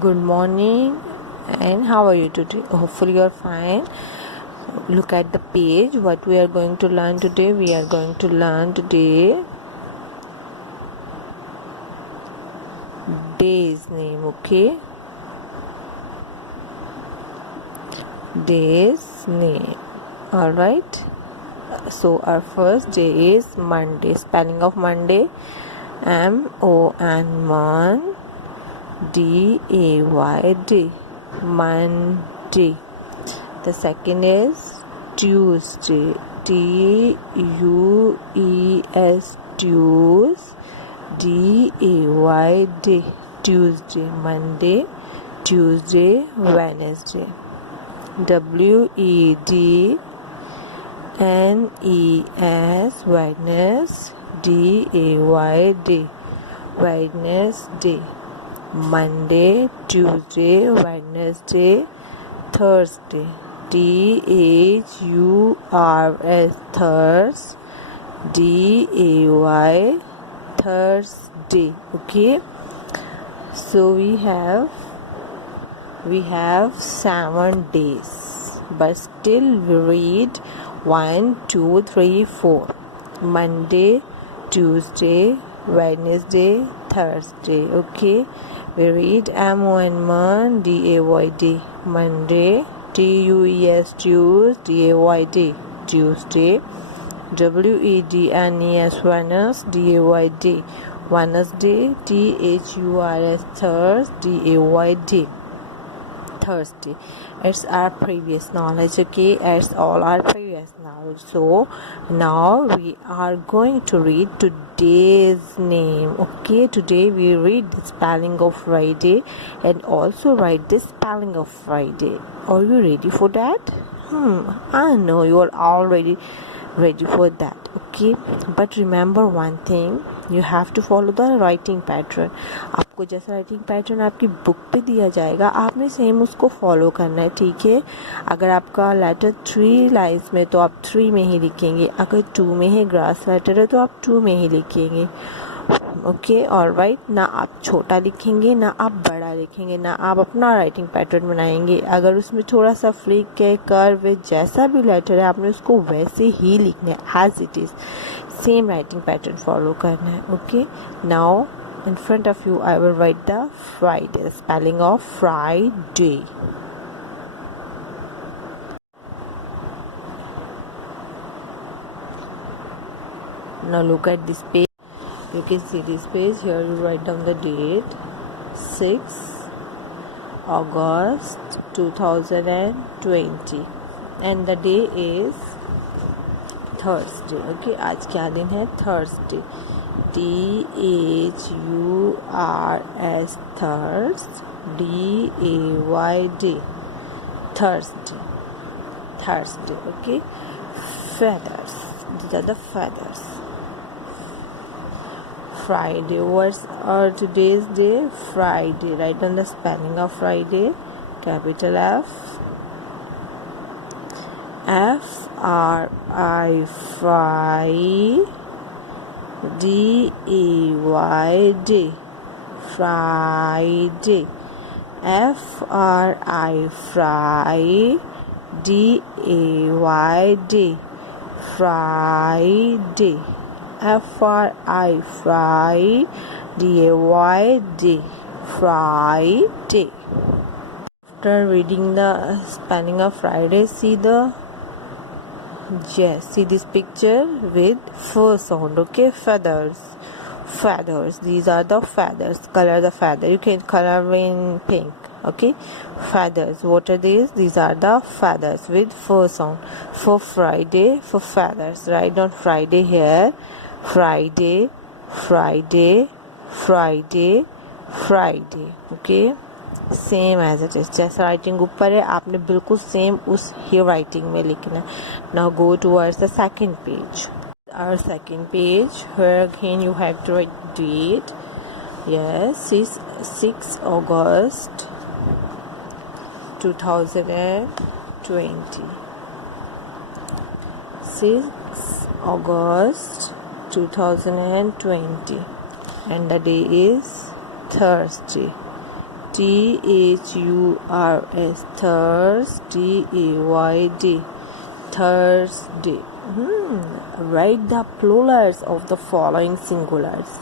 Good morning, and how are you today? Hopefully you're fine. Look at the page. What we are going to learn today? We are going to learn today day's name, okay? Day's name. Alright. So our first day is Monday. Spelling of Monday: MON DAY, Monday. The second is Tuesday, TUES, DAY, Tuesday. Monday, Tuesday, Wednesday, WEDNES, Wednesday, Wednesday. Monday, Tuesday, Wednesday, Thursday, THURS, DAY, Thursday. Okay, so we have 7 days, but still we read 1, 2, 3, 4. Monday, Tuesday, Wednesday, Thursday. Okay, we read MON DAY, Monday, TUES, Tuesday, DAY, Tuesday, WEDNES, Wednesday, Wednesday, THURS, Thursday, Thursday. It's our previous knowledge, okay? It's all our previous knowledge. So now we are going to read today's name, okay? Today we read the spelling of Friday and also write the spelling of Friday. Are you ready for that? I know you are already ready for that, okay? But remember one thing, you have to follow the writing pattern. आपको जैसा writing pattern आपकी book पे दिया जाएगा आपने same उसको follow करना है, ठीक है? अगर आपका लेटर 3 लाइन्स में तो आप 3 में ही लिखेंगे, अगर 2 में है ग्रास लेटर है तो आप 2 में ही लिखेंगे, ओके? ऑलराइट, ना आप छोटा लिखेंगे ना आप बड़ा लिखेंगे, ना आप अपना राइटिंग पैटर्न बनाएंगे. अगर उसमें थोड़ा सा फ्लिक है, कर्व है, जैसा भी लेटर है आपने उसको वैसे ही लिखना है, as it is. Same writing pattern follow करना है, okay? Now in front of you I will write the Friday, the spelling of Friday. Now look at this page. You can see this page. Here you write down the date, 6 August 2020, and the day is Thursday. Okay, आज क्या दिन है? Thursday. THURS, DAY, Thursday, Thursday. Okay, feathers. These are the feathers. Friday. What's today's day? Friday. Write down the spelling of Friday. Capital F, FRI, DAY, Friday, FRI, DAY, Friday, FRI, DAY, Friday. After reading the spelling of Friday, see this picture with fur sound, okay? Feathers. These are the feathers. Color the feather. You can color in pink, okay? Feathers. What are these? These are the feathers with fur sound. For Friday, for feathers. Write down Friday here. Friday, okay? Same as it is. जैसा writing ऊपर है आपने बिल्कुल same उस ही writing में लिखना है. Now go towards the second page. Our second page, here again you have to write date. Yes, is 6 August 2020. 6 August 2020, and the day is Thursday. Thurs, thurs, D-A-Y-D, Thursday. Write the plurals of the following singulars,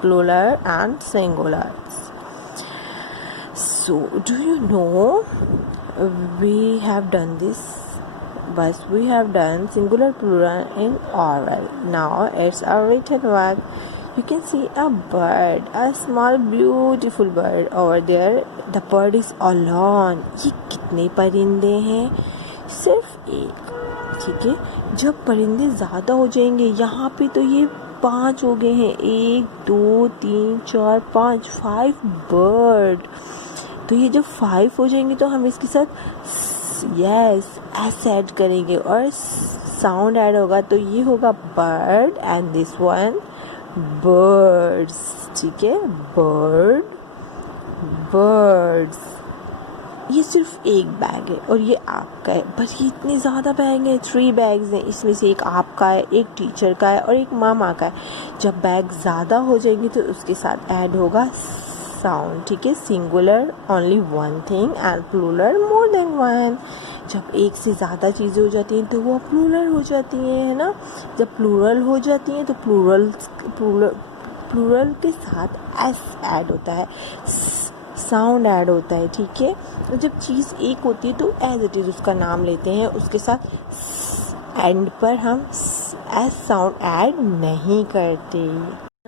plural and singulars. So, do you know we have done this, but we have done singular, plural in oral. Now it's a written one. You can see a bird, a small beautiful bird over there. The bird is alone. ये कितने परिंदे हैं? सिर्फ एक. ठीक है. जब परिंदे ज़्यादा हो जाएंगे, यहाँ पे तो ये 5 हो गए हैं. 1 2 3 4 5 5 बर्ड. तो ये जब 5 हो जाएंगे तो हम इसके साथ एस ऐड करेंगे और साउंड ऐड होगा. तो ये होगा bird and this one birds. ठीक है. bird, birds. ये सिर्फ एक बैग है और ये आपका है, पर ये इतने ज़्यादा बैग हैं. 3 बैग्स हैं. इसमें से एक आपका है, एक टीचर का है और एक मामा का है. जब बैग ज़्यादा हो जाएंगे तो उसके साथ ऐड होगा साउंड. ठीक है. Singular only one thing and plural more than one. जब एक से ज़्यादा चीज़ें हो जाती हैं तो वो प्लूरल हो जाती हैं, है ना. जब प्लूरल हो जाती हैं तो प्लूरल के साथ एस ऐड होता है, साउंड ऐड होता है. ठीक है. तो जब चीज़ एक होती है तो एज इट इज़ उसका नाम लेते हैं, उसके साथ एंड पर हम एस साउंड ऐड नहीं करते.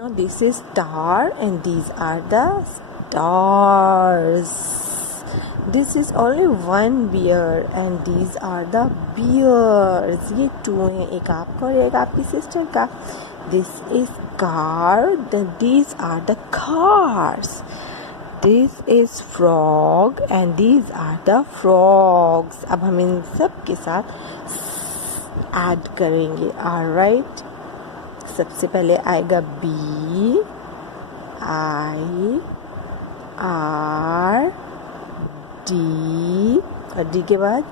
Now this is star and these are the stars. This is only one bear and these are the bears. ये 2 हैं, एक आपका और एक आपकी सिस्टर का. This is car, then these are the cars. This is frog and these are the frogs. अब हम इन सब के साथ ऐड करेंगे. Alright. सबसे पहले आएगा B, I, R, D और D के बाद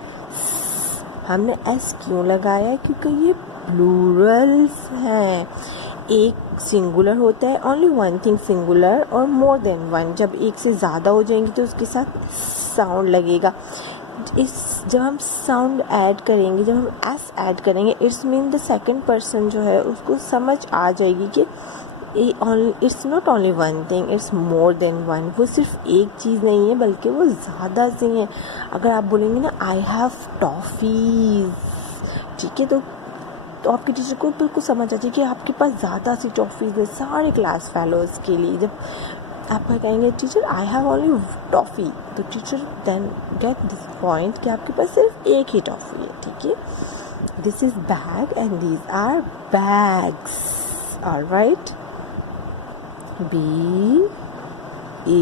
हमने S क्यों लगाया? क्योंकि ये प्लूरल्स हैं. एक सिंगुलर होता है, ओनली वन थिंग सिंगुलर और मोर देन वन. जब एक से ज़्यादा हो जाएंगे तो उसके साथ साउंड लगेगा. जब हम साउंड ऐड करेंगे, जब हम एस ऐड करेंगे, it's mean the second person जो है उसको समझ आ जाएगी कि it's not only one thing, it's more than one. वो सिर्फ एक चीज़ नहीं है बल्कि वो ज़्यादा सी है. अगर आप बोलेंगे ना आई हैव टॉफ़ीज़, ठीक है, तो आपके टीचर को बिल्कुल समझ आ जाए कि आपके पास ज़्यादा सी टॉफ़ीज़ है सारे क्लास फेलोज़ के लिए. जब आप कहेंगे teacher I have only toffee, तो teacher then get this point कि आपके पास सिर्फ एक ही टॉफ़ी है. ठीक है. This is bag and these are bags. Alright. B A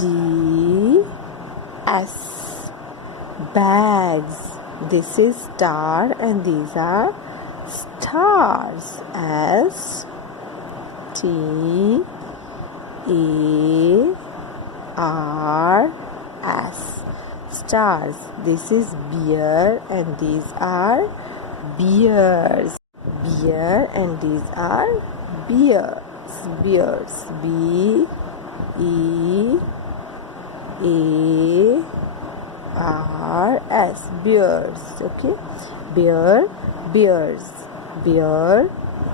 G S, bags. This is star and these are stars. S T A R S, stars. This is bear and these are bears. Bear and these are bears. Bears. B E A R S, bears. Okay. Bear, bears. Bear,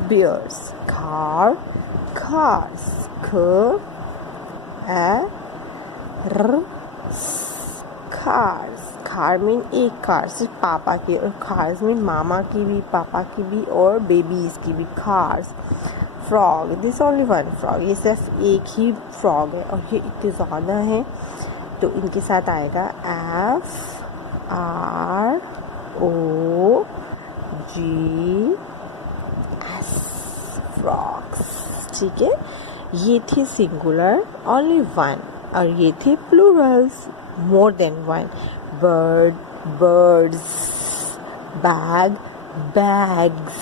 bears. Car, cars. C A R S, cars. Car mean एक car, सिर्फ पापा की, और cars mean मामा की भी, पापा की भी और बेबीज़ की भी. Cars. Frog, this only one frog. ये सिर्फ एक ही फ्रॉग है और ये इतने ज़्यादा हैं तो इनके साथ आएगा F R O G S, frogs. ठीक है. ये थे सिंगुलर ओनली वन और ये थे Plurals more than one. bird, birds. Bag, bags.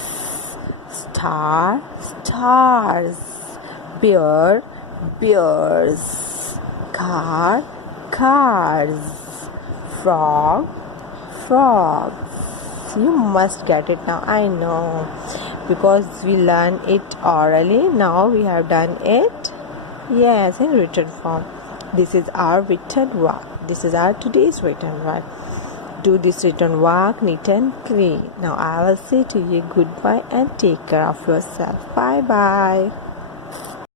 Star, stars. Bear, bears. Car, cars. Frog, frogs. You must get it now, I know, because we learned it orally. Now we have done it Yes, in written form. This is our written work. This is our today's written work. Do this written work neat and clean. Now I will say to you goodbye and take care of yourself. Bye bye.